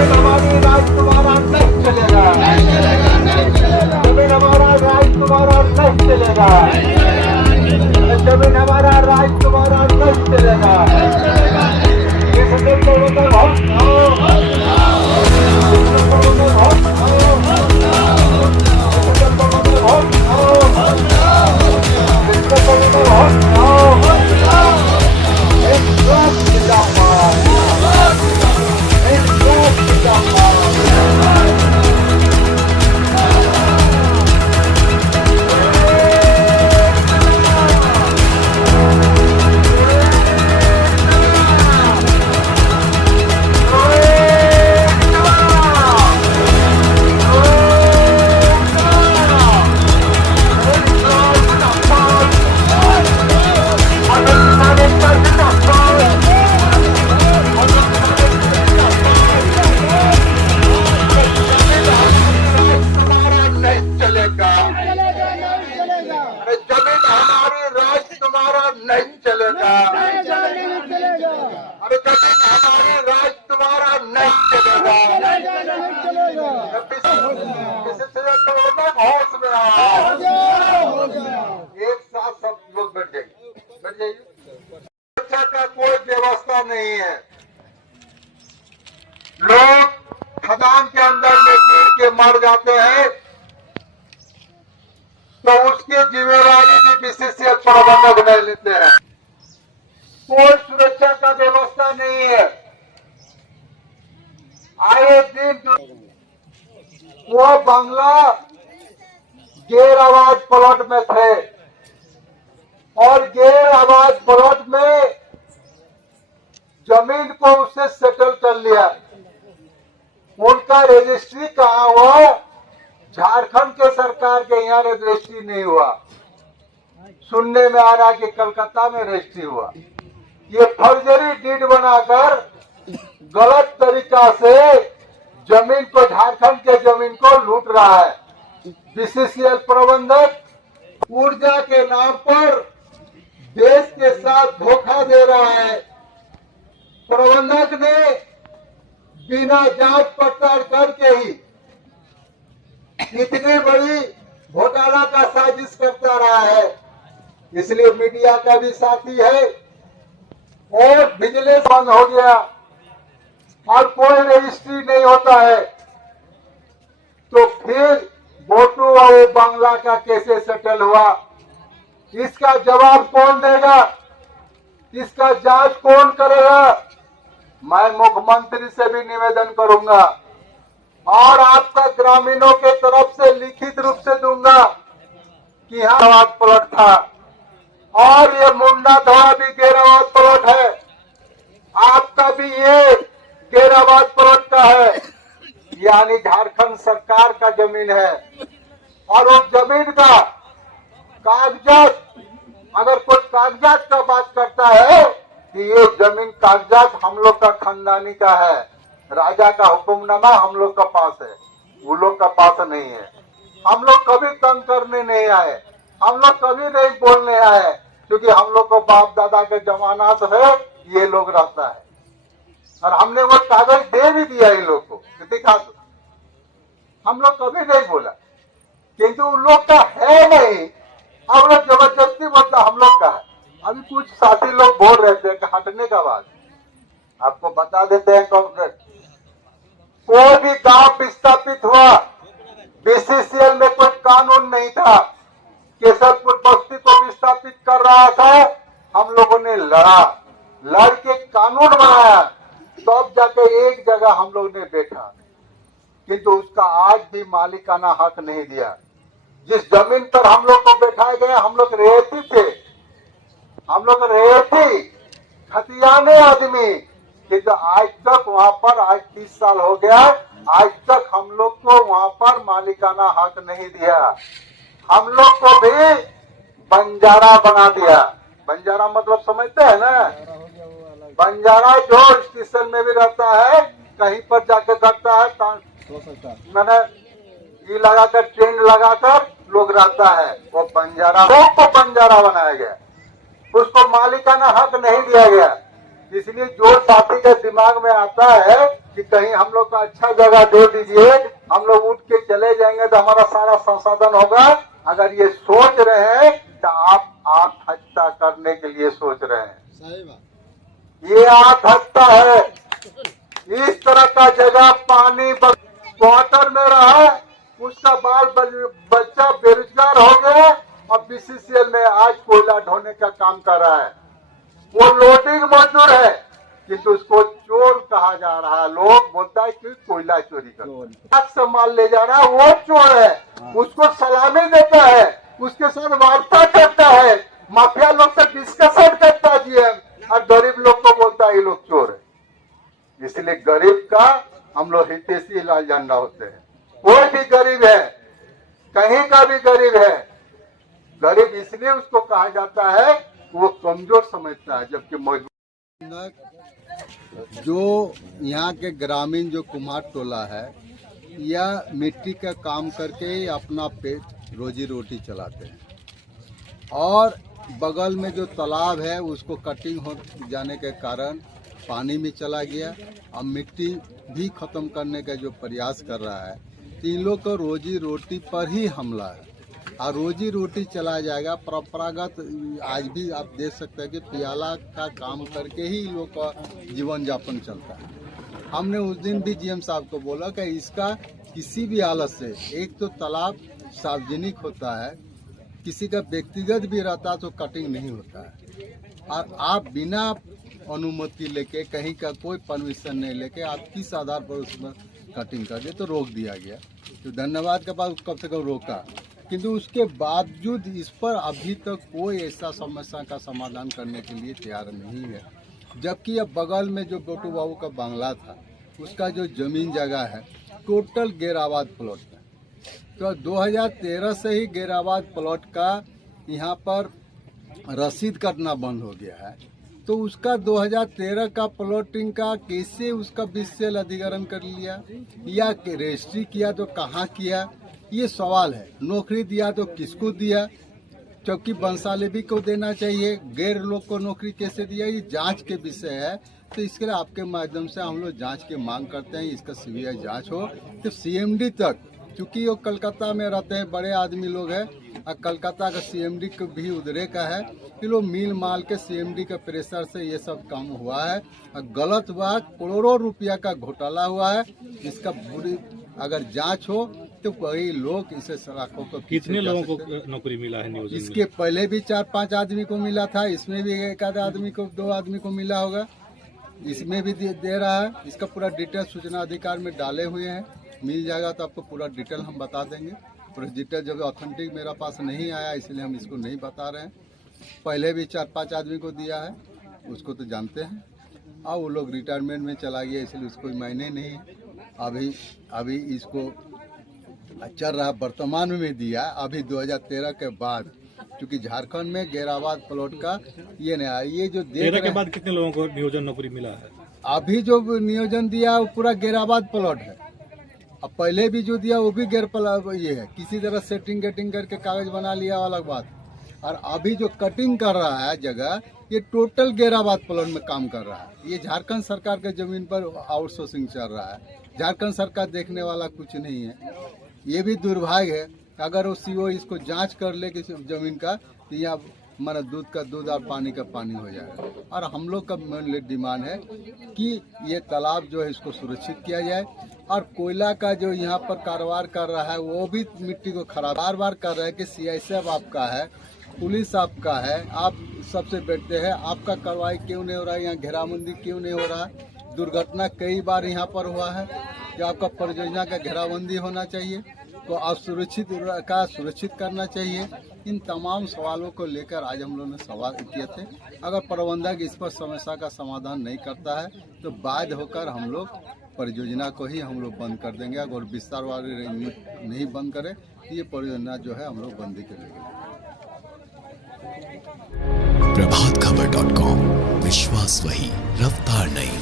जमीन हमारी, राज तुम्हारा नहीं चलेगा। जमीन हमारा, राज तुम्हारा नहीं चलेगा। जमीन हमारा, राज तुम्हारा नहीं चलेगा। किसी को बहुत नहीं चलेगा। अरे कभी हमारे राज तुम्हारा नहीं चलेगा। किसी से होश में आओ। एक साथ सब लोग बैठ जाइए। सुरक्षा का कोई व्यवस्था नहीं है। लोग खदान के अंदर में गिर के मर जाते हैं तो उसकी जिम्मेवारी भी बीसीसीएल प्रबंधक नहीं लेते हैं। कोई सुरक्षा का व्यवस्था नहीं है। आए दिन वो बंगला गैर आवाज प्लॉट में थे और गैर आवाज प्लॉट में जमीन को उससे सेटल कर लिया। उनका रजिस्ट्री कहाँ हुआ? झारखंड के सरकार के यहाँ रजिस्ट्री नहीं हुआ। सुनने में आ रहा कि कलकत्ता में रजिस्ट्री हुआ। ये फर्जरी डीड बनाकर गलत तरीका से जमीन को, झारखंड के जमीन को लूट रहा है। बीसीसीएल प्रबंधक ऊर्जा के नाम पर देश के साथ धोखा दे रहा है। प्रबंधक ने बिना जांच पड़ताल करके ही इतनी बड़ी घोटाला का साजिश करता रहा है। इसलिए मीडिया का भी साथी है और विजिलेंस बंद हो गया और कोई रजिस्ट्री नहीं होता है तो फिर बोटू और बांग्ला का कैसे सेटल हुआ? इसका जवाब कौन देगा? इसका जांच कौन करेगा? मैं मुख्यमंत्री से भी निवेदन करूंगा और आपका ग्रामीणों के तरफ से लिखित रूप से दूंगा कि यहाँ आवाज प्लॉट था और ये मुंडा धोरा भी गैर आवाज प्लॉट है। आपका भी ये गैर आवाज प्लॉट का है, यानी झारखंड सरकार का जमीन है। और उस जमीन का कागजात, अगर कोई कागजात का बात करता है कि ये जमीन कागजात हम लोग का खानदानी का है, राजा का हुक्मनामा हम लोग का पास है, वो लोग का पास नहीं है। हम लोग कभी तंग करने नहीं आए, हम लोग कभी नहीं बोलने आए, क्योंकि हम लोग को बाप दादा के जमाना से है ये लोग रहता है और हमने वो कागज दे भी दिया इन लोग को दिखा दो। हम लोग कभी नहीं बोला, किंतु उन लोग का है नहीं। हम लोग जबरदस्ती बोलता हम लोग का है। अभी कुछ साथी लोग बोल रहे थे कि हटने का बात, आपको बता देते हैं। कॉन्फ्रेंस कोई भी गांव विस्थापित हुआ, बीसीसीएल में कोई कानून नहीं था। केसरपुर बस्ती को विस्थापित कर रहा था, हम लोगों ने लड़ के कानून बनाया, तब जाके एक जगह हम लोग ने बैठा, किंतु उसका आज भी मालिकाना हक नहीं दिया। जिस जमीन पर हम लोग को बैठाया गया, हम लोग रेती थे, हम लोग रेती खतियाने आदमी, किंतु आज तक वहां पर, आज 30 साल हो गया, आज तक हम लोग को वहां पर मालिकाना हक नहीं दिया। हम लोग को भी बंजारा बना दिया। बंजारा मतलब समझते हैं ना? बंजारा जो स्टेशन में भी रहता है, कहीं पर जाके करता है, मैंने ये लगाकर टेंट लगाकर लोग रहता है, वो बंजारा, लोग को बंजारा बनाया गया, उसको मालिकाना हक नहीं दिया गया। इसलिए जो साथी के दिमाग में आता है कि कहीं हम लोग को अच्छा जगह दे दीजिए, हम लोग उठ के चले जाएंगे तो हमारा सारा संसाधन होगा। अगर ये सोच रहे हैं तो आप आत्महत्या करने के लिए सोच रहे हैं। सही बात। ये आत्महत्या है। इस तरह का जगह पानी क्वार्टर में रहा, उसका बाल बच्चा बेरोजगार हो गया और बीसीसीएल में आज कोयला ढोने का काम कर रहा है। वो लोडिंग मजदूर है किंतु उसको चोर कहा जा रहा है। लोग बोलता है कि कोयला चोरी कर से माल ले जा रहा है, वो चोर है। उसको सलामी देता है, उसके साथ वार्ता करता है, माफिया लोग से डिस्कशन करता है जीएम, और गरीब लोग को बोलता है ये लोग चोर है। इसलिए गरीब का हम लोग हितैषी इलाज जानना होते हैं। कोई भी गरीब है, कहीं का भी गरीब है, गरीब इसलिए उसको कहा जाता है वो कमजोर समझता है, जबकि मजबूत। जो यहाँ के ग्रामीण जो कुम्हार टोला है, यह मिट्टी का काम करके ही अपना पेट रोजी रोटी चलाते हैं। और बगल में जो तालाब है उसको कटिंग हो जाने के कारण पानी में चला गया। अब मिट्टी भी खत्म करने का जो प्रयास कर रहा है, तो इन लोग को रोजी रोटी पर ही हमला है और रोजी रोटी चला जाएगा। परंपरागत आज भी आप देख सकते हैं कि पियाला का काम करके ही लोग का जीवन यापन चलता है। हमने उस दिन भी जीएम साहब को बोला कि इसका किसी भी हालत से, एक तो तालाब सार्वजनिक होता है, किसी का व्यक्तिगत भी रहता तो कटिंग नहीं होता है, और आप बिना अनुमति लेके, कहीं का कोई परमिशन नहीं लेके आप किस आधार पर उसमें कटिंग कर दे, तो रोक दिया गया। तो धन्यवाद के बाद कम से कम रोका, किंतु उसके बावजूद इस पर अभी तक कोई ऐसा समस्या का समाधान करने के लिए तैयार नहीं है। जबकि अब बगल में जो गोटू बाबू का बंगला था, उसका जो जमीन जगह है टोटल गैराबाद प्लॉट है। तो 2013 से ही गैराबाद प्लॉट का यहाँ पर रसीद कटना बंद हो गया है। तो उसका 2013 का प्लॉटिंग का कैसे उसका विषय अधिग्रहण कर लिया या रजिस्ट्री किया तो कहाँ किया, ये सवाल है। नौकरी दिया तो किसको दिया, चौकी बंसालेबी को देना चाहिए, गैर लोग को नौकरी कैसे दिया, ये जांच के विषय है। तो इसके लिए आपके माध्यम से हम लोग जांच की मांग करते हैं, इसका सीबीआई जांच हो। तो सीएमडी तक, क्योंकि वो कलकत्ता में रहते हैं, बड़े आदमी लोग हैं, और कलकत्ता का सीएमडी को भी उधरे का है कि लोग मिल माल के सीएमडी के प्रेशर से ये सब काम हुआ है और गलत हुआ, करोड़ों रुपया का घोटाला हुआ है। इसका बुरी अगर जांच हो तो वही लोग इसे सलाखों को। कितने लोगों को नौकरी मिला है नियोजन में? इसके पहले भी 4-5 आदमी को मिला था, इसमें भी एक आध आदमी को, 2 आदमी को मिला होगा, इसमें भी दे रहा है। इसका पूरा डिटेल सूचना अधिकार में डाले हुए हैं, मिल जाएगा तो आपको पूरा डिटेल हम बता देंगे। पूरा डिटेल जब ऑथेंटिक मेरा पास नहीं आया इसलिए हम इसको नहीं बता रहे हैं। पहले भी 4-5 आदमी को दिया है, उसको तो जानते हैं। और वो लोग रिटायरमेंट में चला गया इसलिए उसको मायने नहीं। अभी इसको चल रहा वर्तमान में दिया, अभी 2013 के बाद, क्योंकि झारखंड में गैराबाद प्लॉट का ये नहीं आया। ये जो 13 के बाद कितने लोगों को नियोजन नौकरी मिला है? अभी जो नियोजन दिया वो पूरा गैराबाद प्लॉट है। अब पहले भी जो दिया वो भी ये है, किसी तरह सेटिंग करके कागज बना लिया, अलग बात। और अभी जो कटिंग कर रहा है जगह, ये टोटल गैराबाद प्लॉट में काम कर रहा है। ये झारखंड सरकार के जमीन पर आउटसोर्सिंग चल रहा है, झारखंड सरकार देखने वाला कुछ नहीं है। ये भी दुर्भाग्य है, अगर वो सीओ इसको जांच कर ले किसी जमीन का, तो यहाँ माना दूध का दूध और पानी का पानी हो जाएगा। और हम लोग का मेन डिमांड है कि ये तालाब जो है इसको सुरक्षित किया जाए, और कोयला का जो यहाँ पर कारोबार कर रहा है वो भी मिट्टी को खराब बार कर रहा है कि सीआईएसएफ आपका है, पुलिस आपका है, आप सबसे बैठते हैं, आपका कार्रवाई क्यों नहीं हो रहा है, यहाँ घेराबंदी क्यों नहीं हो रहा है। दुर्घटना कई बार यहाँ पर हुआ है कि आपका परियोजना का घेराबंदी होना चाहिए, तो आप सुरक्षित करना चाहिए। इन तमाम सवालों को लेकर आज हम लोगों ने सवाल किए थे। अगर प्रबंधक इस पर समस्या का समाधान नहीं करता है तो बाध्य होकर हम लोग परियोजना को ही हम लोग बंद कर देंगे। अगर विस्तार वाली नहीं बंद करें तो ये परियोजना जो है हम लोग बंदी करेंगे। प्रभातखबर.com, विश्वास वही, रफ्तार नहीं।